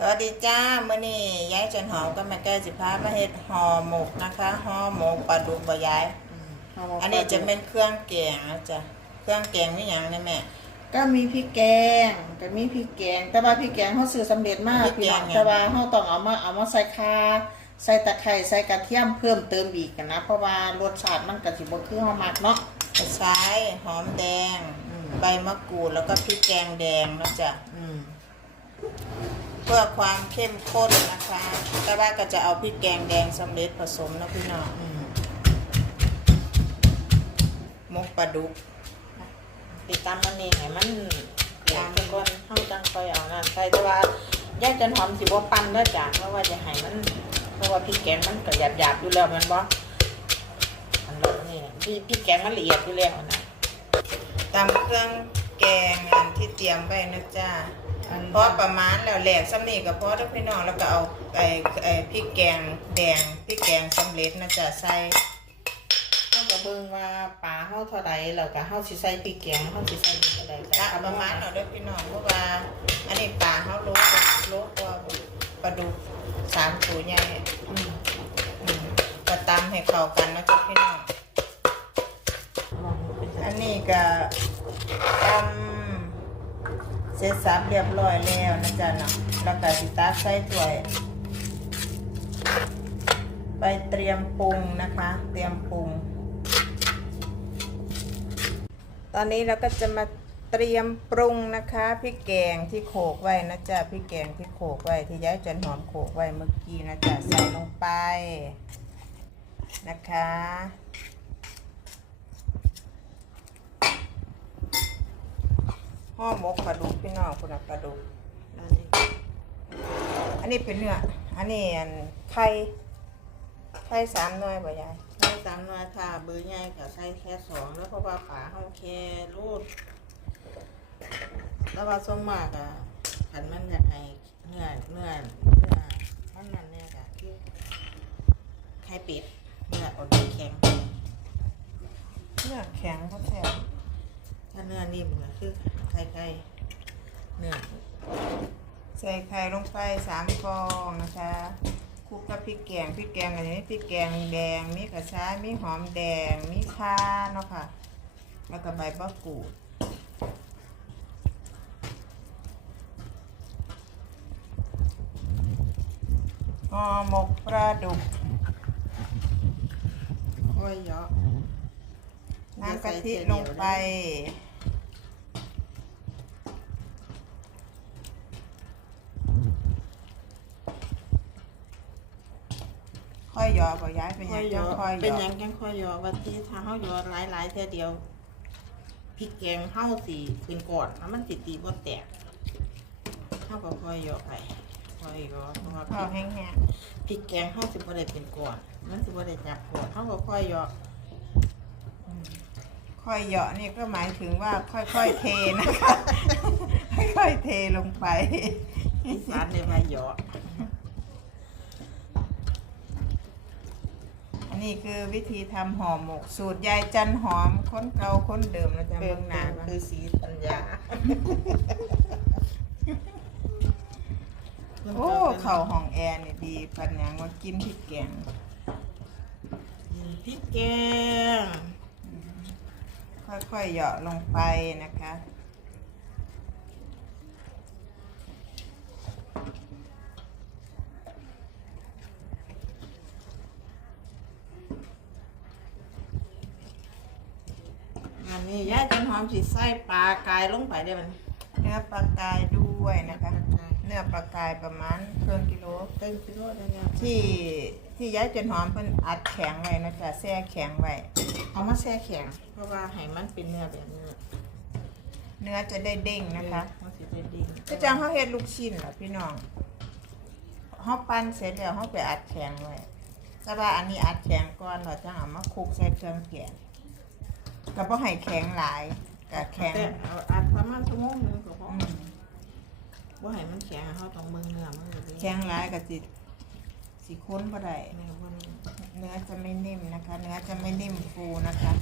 สวัสดีจ้ามื่อนี้ยายจันหอมก็มาแก้สิพามาเฮ็ดห่อหมกนะคะห่อหมกปลาดุกบ่ยาย อันนี้จะเป็นเครื่องแกงนะจ้ะเครื่องแกงนี่หยังนะแม่ ก็มีพริกแกงก็มีพริกแกง แต่ว่าพริกแกงเขาซื้อสำเร็จมากพริกแกงพี่น้องไงแต่ว่าเขาต้องเอามาเอามาใส่คาใส่ตะไคร้ใส่กระเทียมเพิ่มเติมอีกกันนะ เพราะว่ารสชาติมันก็สิบ่คือเฮามักเนาะกระชายหอมแดงอืมใบมะกรูดแล้วก็พริกแกงแดงนะจ๊ะอืม เพื่อความเข้มข้นนะคะ แต่ว่าก็จะเอาพริกแกงแดงสำเร็จผสมนะพี่น้องมกปลาดุกติดตามมันนี่ให้มันยามก่อนเฮาจังคอยเอานั่นใส่แต่ว่าย่าจันหอมสิบ่ปั่นเด้จ้ะเพราะว่าจะให้มัน เพราะว่าพริกแกงมันก็หยาบๆอยู่แล้วม่นบ่อันนี้พี่พริกแกงมันละเอียดอยู่แล้วนะตามเครื่องแกงอันที่เตรียมไว้นะจ๊ะ พอประมาณแล้วแหลกสำนีกับพอทุกพี่น้องแล้วก็เอาไอ้ไอ้พริกแกงแดงพริกแกงสำเร็จนะจ๊ะใส่เขาก็เบิ่งว่าปลาเฮาเท่าใดแล้วก็เฮาสิใส่พริกแกงเฮาสิใส่เท่าใดกะประมาณเอาเด้วยพี่น้องเพราะว่าอันนี้ปลาเขาโลกโลกว่าปลาดุกสามตัวใหญ่อืมอืมก็ตำให้เข้ากันนะจ๊ะพี่น้องลองเป็นอันนี้ก็ตำ เสร็จสับเรียบร้อยแล้วนะจ๊ะเนาะแล้วก็สิตักใส่ถ้วย ไปเตรียมปรุงนะคะ เตรียมปรุง ตอนนี้เราก็จะมาเตรียมปรุงนะคะพริกแกงที่โขกไว้นะจ๊ะพริกแกงที่โขกไว้ที่ย้ายจันหอมโขกไว้เมื่อกี้นะจ๊ะใส่ลงไปนะคะ ห่อหมกปลาดุกพี่น้องคุณน่ะปลาดุกอันนี้อันนี้เป็นเนื้ออันนี้อันไข่ไข่สามหน่วยบ่ยายใส่ตามน้อยถ้าเบอร์ใหญ่ก็ใส่แค่สองแล้วเพราะว่าปลาเฮาแค่รูดแล้วว่าส่วนมากอะคันมันอยากให้เนื้อเนื้อเนื้อมันนั่นเนี่ยก็คือไข่เป็ดเนื้ออดแข็งเนื้อแข็งก็แซ่บถ้าเนื้อนิ่มก็คือ ไข่ไก่เนื้อใส่ไข่ลงไปสามฟองนะคะคลุกกับพริกแกงพริกแกงอันนี้พริกแกงแดงมีกระชายมีหอมแดงมีข่าเนาะค่ะ แล้วก็ใบมะกรูดห่อหมกปลาดุกค่อยเยาะน้ำกะทิลงไป ยหยอบ่ย้ายเป็นหค่ยัอยงเยจังอะค่อยหเป็นยหยัองจังค่อยเยอะวันที่ถ้าเฮาเยอะหลายๆเท่าเดียวพริกแกงเฮาสิเป็นก่อนแล้วมันสิตีบ่แตกเฮาก็ค่อยเยอะไปค่อยเยอะเพราะว่าพพอริกแห้งพริกแกงเฮาสิบ่ได้เป็นก่อน มันสิบ่ได้จับก่อนเฮาก็ค่อยเยอะๆค่อยเหยาะนี่ก็หมายถึงว่าค่อยๆเทนะคะ ค่อยๆเทลงไป อีสานได้มาเยอะ นนี้คือวิธีทำห่อหมก สูตรยายจันหอมค้นเก่าค้นเดิมเราจะเป็เบิ่นงหนาน้าคือสีปัญญาโอ้เข่าห้องแอร์นี่ดีปัญญางว่ากินพริกแกงพริกแกง ค่อยๆเหยาะลงไปนะคะ นนี้ย่าจันหอมสิใส่ปลากายลงไปได้มันเนื้อปลากายด้วยนะคะ เนื้อปลากายประมาณครึ่งกิโลเต็มกิโลได้แล้วที่ที่ย้ายจนหอมเพิ่นอัดแข็งไว้นะจ๊ะแช่แข็งไว้เอามาแช่แข็ง เพราะว่าให้มันเป็นเนื้อแบบนี้เนื้อจะได้เด้งนะคะมันสิได้ดิ้งก็จังเฮาเฮ็ดลูกชิ้นล่ะพี่น้องเฮาปั้นเสร็จแล้วเฮาไปอัดแข็งไว้แต่ว่าอันนี้อัดแข็งก่อนเราจะเอามาคลุกใส่เครื่องแกง ก็บ่ให้แข็งหลายก็แข็งแต่เอาอัดประมาณชั่วโมงหนึงก็พออืมว่าให้มันแข็งเฮาต้องเบิ่งเนื้อมันเลยแข็งหลายก็สิสิค้นบ่ได้ เนื้อมันเนื้อจะไม่นิ่มนะคะ เนื้อจะไม่นิ่มฟูนะคะ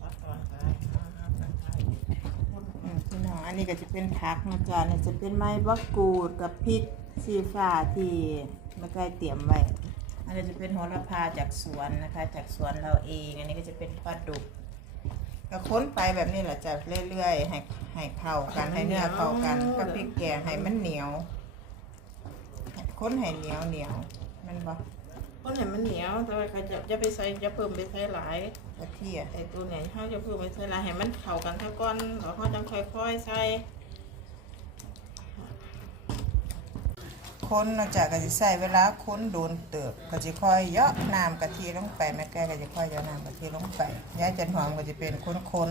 ตัดก่อนก็ได้เอาเอาตัดไปอืมพี่น้องอันนนี้ก็จะเป็นผักนะจ๊ะเนี่ยจะเป็นไม้บักกูดกับพริกซีฟ้าที่แม่ใกล้เตรียมไว้อั นนี้จะเป็นโหระพาจากสวนนะคะ จากสวนเราเอง อันนี้ก็จะเป็นปลาดุกก็ค้นไปแบบนี้แหละจ้ะเรื่อยๆให้ให้เข้ากันให้เนื้อเข้ากันกับพริกแกงให้มันเหนียวค้นให้เหนียวเหนียวแมันบ่คนเห็นมันเหนียวแต่ว่าเขาจะจะไปใส่จะเพิ่มไปใส่หลายกะเทียไอ้ตัวไหนเขาจะเพิ่มไปใส่หลายให้มันเข้ากันทั้งก้อนแล้วเขาจังค่อยๆใส่ ค้นนะจ๊ะก็จะใส่เวลาค้นโดนเติบก็จะค่อยเยาะน้ำกะทิลงไปแม่แก้ก็จะค่อยเยาะน้ำกะทิลงไปยาจันหอมก็จะเป็นค้นค้น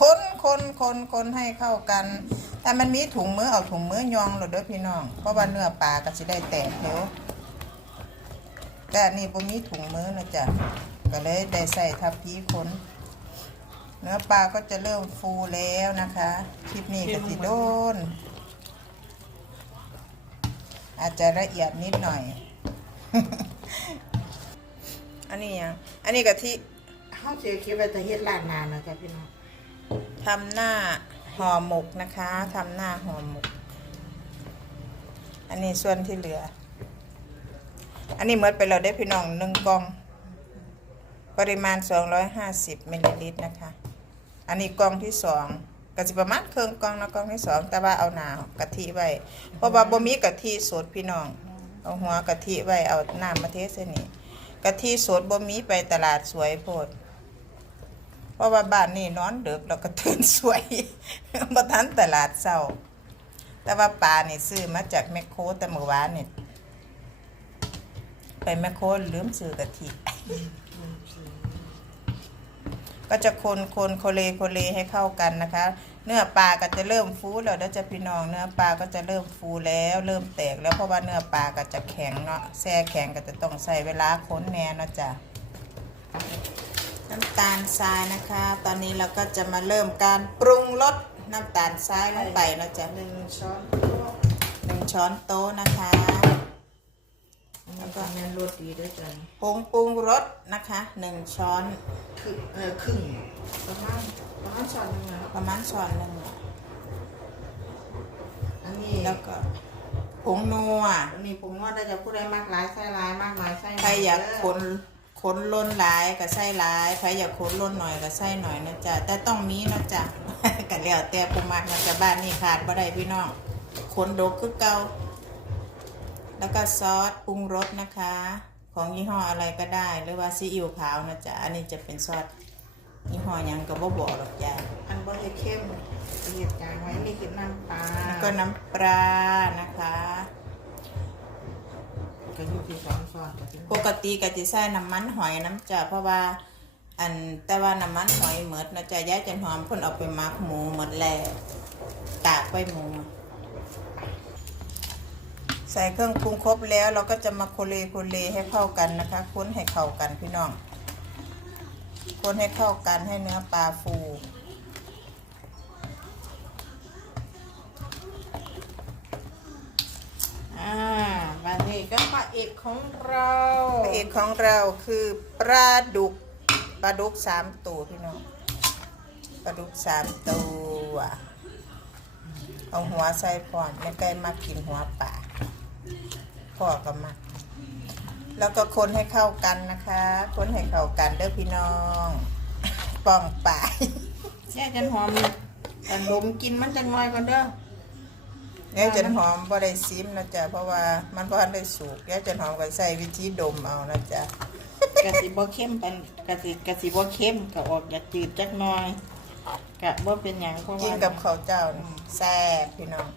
ค้นค้นค้นค้นให้เข้ากันแต่มันมีถุงมือเอาถุงมือยองหลดเด้อพี่น้อง เพราะว่าเนื้อปลาก็จะได้แตกเร็วแต่นนี้บ่มีถุงมือนะจ๊ะก็เลยได้ใส่ทับพีค้นเนื้อปลาก็จะเริ่มฟูแล้วนะคะ คลิปนี้ก็สิโดน อาจจะละเอียดนิดหน่อย อันนี้ยังอันนี้กะทิเขาเสียคิดว่าจะเฮ็ดร้านนานนะจ๊ะพี่น้องทำหน้าห่อหมกนะคะทำหน้าห่อหมก อันนี้ส่วนที่เหลือ อันนี้เมื่อไปเราได้พี่น้องหนึ่งกล่อง ปริมาณ 250มิลลิลิตรนะคะ อันนี้กล่องที่สอง ก็จะประมาณเครื่องกล่องนะกล่องที่สองแต่ว่าเอาหนาวกะทิไว้เพราะว่าบ่มีกะทิสดพี่น้องเอาหัวกะทิไว้เอาน้ำมาเทใส่นี่กะทิสดบ่มีไปตลาดสวยโพดเพราะว่าบ้านนี่นอนเดึกแล้วก็ตื่นสวยบ่ทันตลาดเช้า แต่ว่าปลานี่ซื้อมาจากแมคโครแต่เมื่อวานนี่ไปแมคโครลืมซื้อกะทิ ก็จะคนคนโคเลโคเลให้เข้ากันนะคะ เนื้อปลาก็จะเริ่มฟูแล้วเด้อจ้ะพี่น้องเนื้อปลาก็จะเริ่มฟูแล้ว เริ่มแตกแล้วเพราะว่าเนื้อปลาก็จะแข็งเนาะแช่แข็งก็จะต้องใส่เวลาค้นแน่นะจ้ะน้ำตาลทรายนะคะ ตอนนี้เราก็จะมาเริ่มการปรุงรสน้ำตาลทรายลงไปนะจ้ะหนึ่งช้อนโต๊ะหนึ่งช้อนโต๊ะนะคะ แล้วก็แม่นรสดีด้วยจ้ะผงปรุงรสนะคะหนึ่งช้อนคือเออครึ่งประมาณประมาณช้อนหนึงนะประมาณช้อนหนึ่งอันนี้แล้วก็ผงนัวอันนี้ผมว่าได้จะพูดได้มากหลายไส้หลายมากหลายไส้ใครอยากขนขนล้นหลายก็ใส่หลายใครอยากขนล้นหน่อยก็ใส่หน่อยนะจ๊ะแต่ต้องมีนะจ๊ะกันแล้วแต่ผู้มักนะจ๊ะบ้านนี่ขาดบ่ได้พี่น้องขนดกคือเก่า แล้วก็ซอสปรุงรสนะคะ ของยี่ห้ออะไรก็ได้ หรือว่าซีอิ๊วขาวนะจ๊ะอันนี้จะเป็นซอสยี่ห้อหยังก็บ่บอกหรอกจ้ะอันบ่เฮ็ดเข้มเฮ็ดจางไว้นี่คือน้ำปลาแล้วก็น้ำปลานะคะก็อยู่ที่สองช้อนก็ถึงปกติก็จะใส่น้ำมันหอยน้ำจ้ะเพราะว่าอันแต่ว่าน้ำมันหอยเหมิดนะจ๊ะย้ายจันหอมเพิ่นเอาไปหมักหมูหมดแล้วตากไว้หมู ใส่เครื่องปรุงครบแล้วเราก็จะมาโคเลโคเลให้เข้ากันนะคะค้นให้เข้ากันพี่น้องคนให้เข้ากันให้เนื้อปลาฟูอ่าวันนี้ก็พระเอกของเราพระเอกของเราคือปลาดุกปลาดุกสามตัวพี่น้องปลาดุกสามตัวเอาหัวใส่พร้อมไม่ใกล้มากินหัวปลา พ่อก็มาแล้วก็คนให้เข้ากันนะคะ คนให้เข้ากันเด้อพี่น้องป้องปลายแย่จันหอมแต่ดมกินมันจังน้อยก่อนเด้อแย่จันหอมบ่ได้ซิมนะจ๊ะเพราะว่ามันบ่ทันได้สุกแย่จันหอมก็ใส่วิธีดมเอานะจ๊ะกะสิบ่เข้มปานกะสิกะสิบ่เข้มก็ออกอยากจืดจักหน่อยกะบ่เป็นหยังเพราะว่ากินกับข้าวเจ้านี่แซ่บพี่น้อง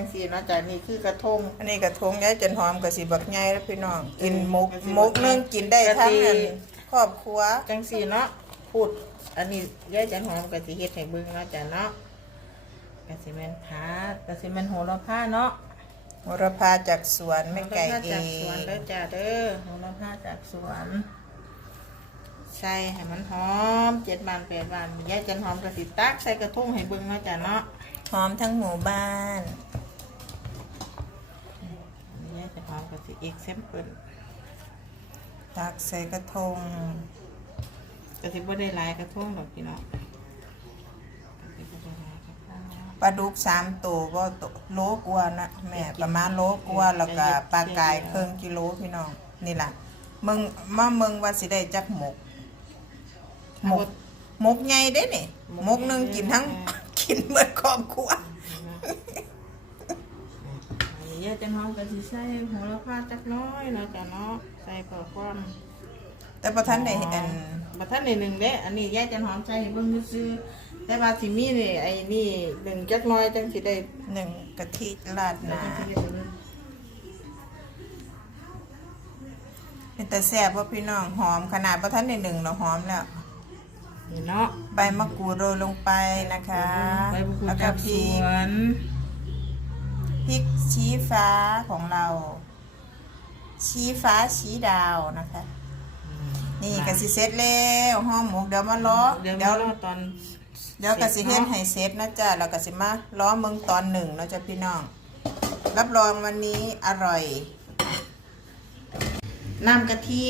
จังซี่เนาะจ้ะนี่คือกระทงอันนี้กระทงยายจันหอมกับสีบักใหญ่แล้วพี่น้องกินหมกกะสิหมกนึงกินได้ทั้งกะสิอันครอบครัวจังซี่เนาะพูด อันนี้ยายจันหอมกะสิเฮ็ดให้เบิ่งเนาะจ้ะเนาะกะสิแม่นผากะสิแม่นโหระพาเนาะโหระพาจากสวนไม่ไกลโหระพาเอจากสงวนเด้อจ้ะเด้อโหระพาจากสวนใส่ให้มันหอมเจ็ดบานแปดบานยายจันหอมกะสิตักใส่กระทงให้เบิ่งเนาะจ้ะเนาะหอมทั้งหมู่บ้าน ยายจันห อมกะสิเอ็กเซมเปิลตักใส่กระทงกะสิบ่ได้หลายกระทงดอกพี่น้องปลาดุกสามตัวก็โลกว่านะแม่ประมาณโลกว่าแล้วก็ปลากายเครื่องกิโลพี่น้องนี่ล่ะมึงมาเมืองว่าสิได้จักหมกหมกหมกใหญ่เด้นี่หมกหนึงกินทั้งกินเมื่อครอบครัว อันนี้ยายจันหอมก็สิใส่หัวละพาจักน้อยเนาะจ้ะเนาะใส่เพื่อความแต่ประทันได้อันบัดท่านในหนึ่งเด้อันนี้ยายจันหอมใส่ให้เบิ่งซื่อๆแต่ว่าสิมีนี่ไอ้นี่หนึ่งจักน้อยจังสิได้หนึ่งกะทิราดหนาจังสิได้ตัวนึงเป็นแต่แซ่บว่าพี่น้องหอมขนาดประทันได้หนึ่งเราหอมแล้วนี่เนาะใบมะกรูดโรยลงไปนะคะใบมะกรูดแล้วก็จากพสริกวน พริกชี้ฟ้าของเรา ชี้ฟ้าชี้ดาวนะคะ นี่กะสิเสร็จแล้วห้อมหมกเดี๋ยวมาล้อเดี๋ยวเดี๋ยวรอตอนเดี๋ยวกะสิเฮ็ดให้เสร็จนะจ๊ะแล้วกะสิมาล้อเมืองตอนหนึ่งนะจ๊ะพี่น้อง รับรองวันนี้อร่อยน้ำกะทิ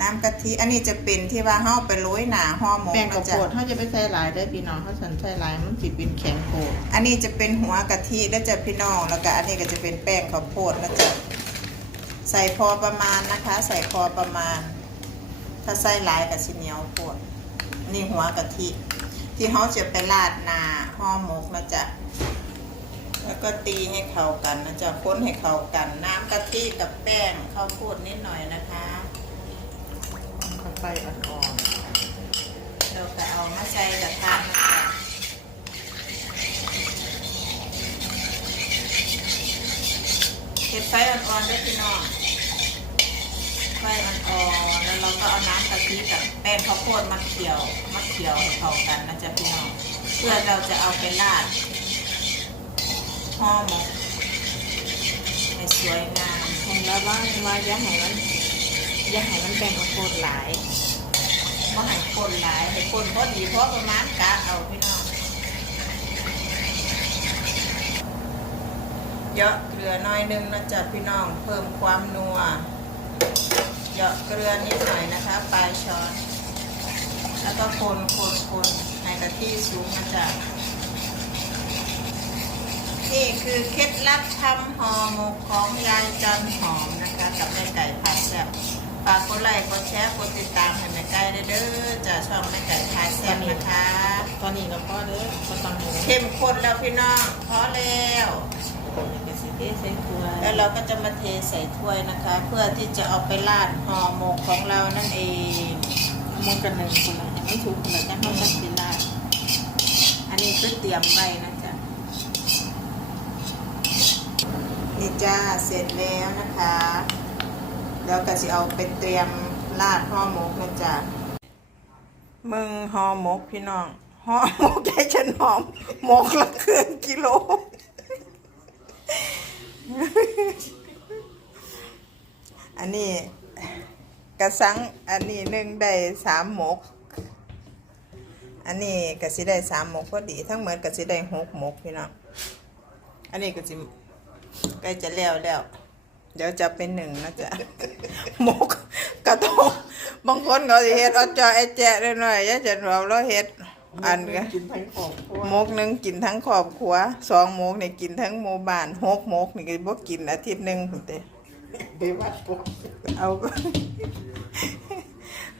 น้ำกะทิ อันนี้จะเป็นที่ว่าเฮาไปโรยหนาห่อหมกแป้งข้าวนะโพจ๊ะดเขาจะไปใส่หลายได้อพี่น้องเขาสันใส่หลายมันสิเป็นแข็งโพดอันนี้จะเป็นหัวกะทิแล้วจะพี่น้องแล้วก็อันนี้ก็จะเป็นแป้งข้าวโพดนะจ๊ะใส่พอประมาณนะคะ ใส่พอประมาณ ถ้าใส่หลายก็สิเหนียวโพดนี่หัวกะทิ ที่เขาจะไปราดหนาห่อหมกนะจ๊ะแล้วก็ตีให้เข้ากันนะจ๊ะค้นให้เข้ากัน น้ำกะทิกับแป้งข้าวโพดนิดหน่อยนะคะ ไปอ่อนๆเราก็เอามาใส่กระทะนะจ๊ะเก็บไฟอ่อนๆด้วยพี่น้องไฟอ่อนๆแล้วเราก็เอาน้ำกะทิกับแป้งข้าวโพดมาเคี่ยวมาเคี่ยวให้เข้ากันนะจ๊ะพี่น้องเพื่อเราจะเอาไปราดห่อหมกให้สวยงามๆให้ระวังว่าอย่าให้มันอย่าให้มันแป้งข้าวโพดหลาย บ่ให้คนหลายให้คนพอดีพอประมาณกะเอาพี่น้องเยอะเกลือน้อยหนึงนะจ๊ะพี่น้องเพิ่มความนัวเยอะเกลือนิดหน่อยนะคะปลายช้อน แล้วก็คนคนคนในกะทิสูงนะจ๊ะนี่คือเคล็ดลับทำห่อหมกของยายจันหอมนะคะ กับแม่ไก่ผัดแซ่บ ฝากกดไลค์กดแชร์กดติดตามให้แม่ไก่ด้วยเด้อจะช่องแม่ไก่พายแซ่บนะคะตอนนี้ก็พอเด้อก็ต้องให้เข้มข้นแล้วพี่น้องพอแล้วกระสิเทใส่ถ้วยแล้วเราก็จะมาเทใส่ถ้วยนะคะ เพื่อที่จะเอาไปราดห่อหมกของเรานั่นเองมันกันหนึ่งคนละให้มันถูกคนละจังเขาจังสิลาดอันนี้คือเตรียมไว้นะจ๊ะนี่จ้าเสร็จแล้วนะคะ แล้วก็จะเอาไปเตรียมราดห่อหมกนะจ๊ะมึงห่อหมกพี่น้องห่อหมกให้ฉันหอมหมกละครึ่งกิโลอันนี้กระสังอันนี้หนึ่งได้สามหมก อันนี้ก็สิได้สามหมกพอดีทั้งเหมดก็สิได้หกหมกพี่น้องอันนี้ก็สิใกล้จะแล้วแล้ว เดี๋ยวจะเป็นหนึ่งนะจ๊ะหมกกระทงบางคนเขาสิเฮ็ดเอาจอไอแจะได้หน่อยยายจะรวมแล้วเฮ็ดอันก็กินทั้งของเพราะว่าหมกหนึ่งกินทั้งครอบครัวสองหมกนี่กินทั้งหมู่บ้านหกหมกนี่ก็บ่กินอาทิตย์หนึ่งพุ่นเด้ไปวัดปุ๊บเอาก็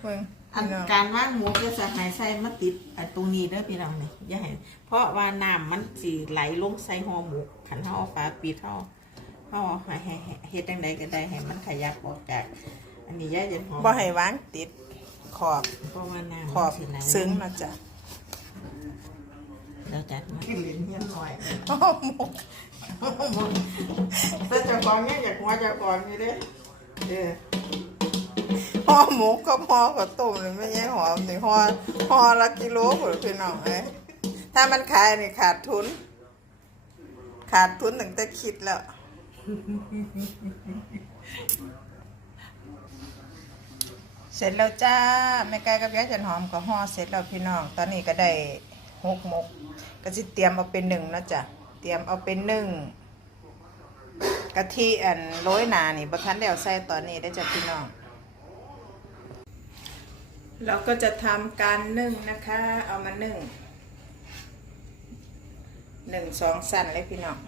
มึงอันพี่น้องการว่างหมูก็จะใหายใส่มาติดไอ้ตรงนี้เด้อพี่น้องนี่อย่าให้เพราะว่าน้ำมันสิไหลลงใส่ห่อหมูขันเฮาเอาฝาปิดเฮา เฮาให้ให้ให้เฮ็ดจังใดก็ได้ให้มันขยับออกจาก อันนี้ย่าเย็นหอมบ่ให้วางติดขอบเพราะว่าน้ำขอบมันสิไหลซึ้งนะจ๊ะแล้วจัดมาขึ้นลิ้นเฮียนหน่อยห่อหมกถ้าเจ้าของเนี่ยอยากหัวเจ้าของนี่เด้อเออห่อหมกกับห่อกับต้มนี่ไม่ใช่หอมนี่ห่อห่อละกิโลพุ่นพี่น้องเอ้ยถ้ามันขายนี่ขาดทุน ขาดทุนตั้งแต่คิดแล้ว เสร็จแล้วจ้าแม่ไก่กับยายจันหอมก็ห่อเสร็จแล้วพี่น้อง ตอนนี้ก็ได้หกหมกก็จะเตรียมเอาเป็นหนึ่งนะจ๊ะเตรียมเอาเป็นหนึ่งกะทิอันโรยหนานี่บะทันแล้วใส่ตอนนี้ได้จ้ะพี่น้องเราก็จะทำการนึ่งนะคะ เอามานึ่งหนึ่งสองสั้นเลยพี่น้อง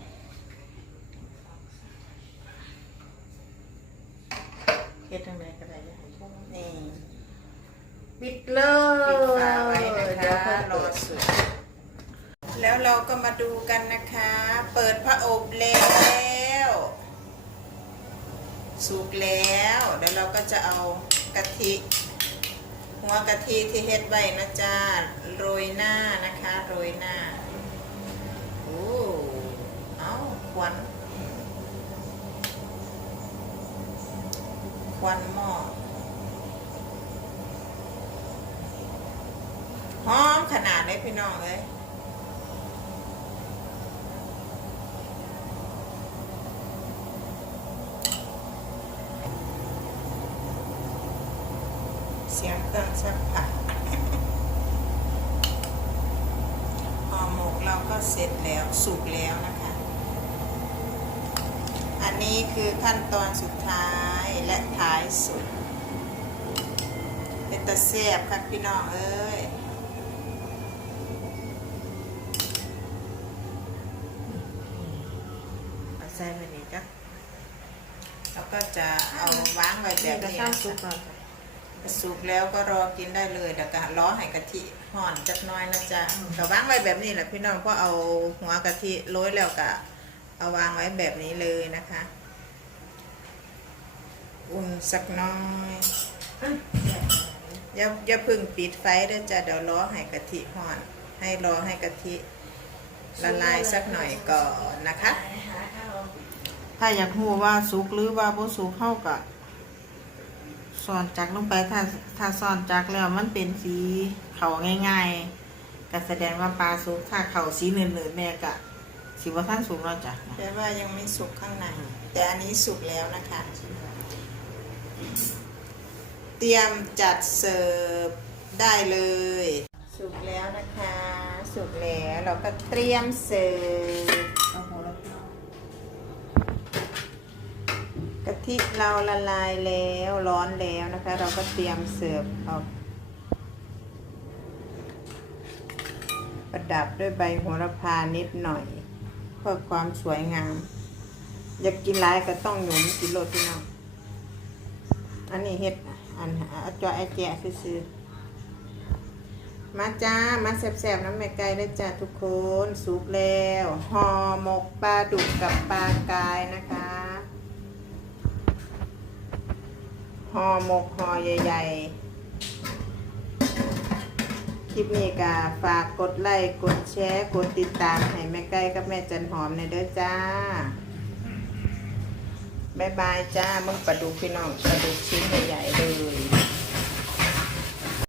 ฮ็ดทางใดก็ได้อย่าให้พุ่งนี่ปิดเลยปิดฝาไว้นะเดี๋ยวคะค่อยรเปิอดสุดแล้วเราก็มาดูกันนะคะ เปิดพระอบแล้วสุกแล้วเดี๋ยวเราก็จะเอากะทิ หัวกะทิที่เฮ็ดไว้นะจ๊ะโรยหน้านะคะ โรยหน้าโอ้เอาควัน ควันหม้อหอมขนาดเลยพี่น้องเลยเสียงเครื่องซักผ้าห่อหมกเราก็เสร็จแล้วสุกแล้วนะคะ อันนี้คือขั้นตอนสุดท้ายและท้ายสุด เป็นตะเสียบครับพี่น้องเอ้ยเอาใส่ไปนี่จ้ะแล้วก็จะเอาวางไว้แบบกระนี้ซ้ำนะซุปคะก่อนสุกแล้วก็รอกินได้เลยเดี๋ยวก็ล้อให้กะทิห่อนจักหน้อยนะจ๊ะแต่วางไว้แบบนี้แหละพี่น้องเพราะเอาหัวกะทิโรยแล้วก็ เอาวางไว้แบบนี้เลยนะคะ อุ่นสักหน้อยอย่าอย่าเพึ่งปิดไฟเด้อจ้ะเดี๋ยวรอให้กะทิห่อน ให้รอให้กะทิละลายสักหน่อยก่อนนะคะ ถ้าอยากรู้ว่าสุกหรือว่าบ่สุกเข้ากับสอนจักลงไปถ้าถ้าสอนจักแล้วมันเป็นสีเขาง่าย ๆก็แสดงว่าปลาสุกถ้าเขาสีเหนือๆแม่กะ สิว่าท่านสุกแล้วจ้ะแต่ว่ายังไม่สุกข้างในแต่อันนี้สุกแล้วนะคะ เตรียมจัดเสิร์ฟได้เลย สุกแล้วนะคะ สุกแล้วเราก็เตรียมเสิร์ฟเอาหัวละกะทิเราละลายแล้วร้อนแล้วนะคะ เราก็เตรียมเสิร์ฟเอาประดับด้วยใบโหระพานิดหน่อย พื่อความสวยงาม อยากกินลายก็ต้องหยุมกินโลดพี่น้องอันนี้เฮ็ดอันอาจอไอแกะซื้อๆมาจ้า มาแซ่บๆน้ำแม่ไก่ได้จ้าทุกคนสุกแล้วห่อหมกปลาดุกกับปลากายนะคะห่อหมกห่อใหญ่ ๆ ลิปนี้ก็ฝากกดไลค์กดแชร์ กดติดตามให้แม่ใกล้กับแม่จันหอมในเด้อจ้าบายบายจ้ามึงปลาดุกพี่น้องปลาดุกชิ้นใหญ่ๆเลย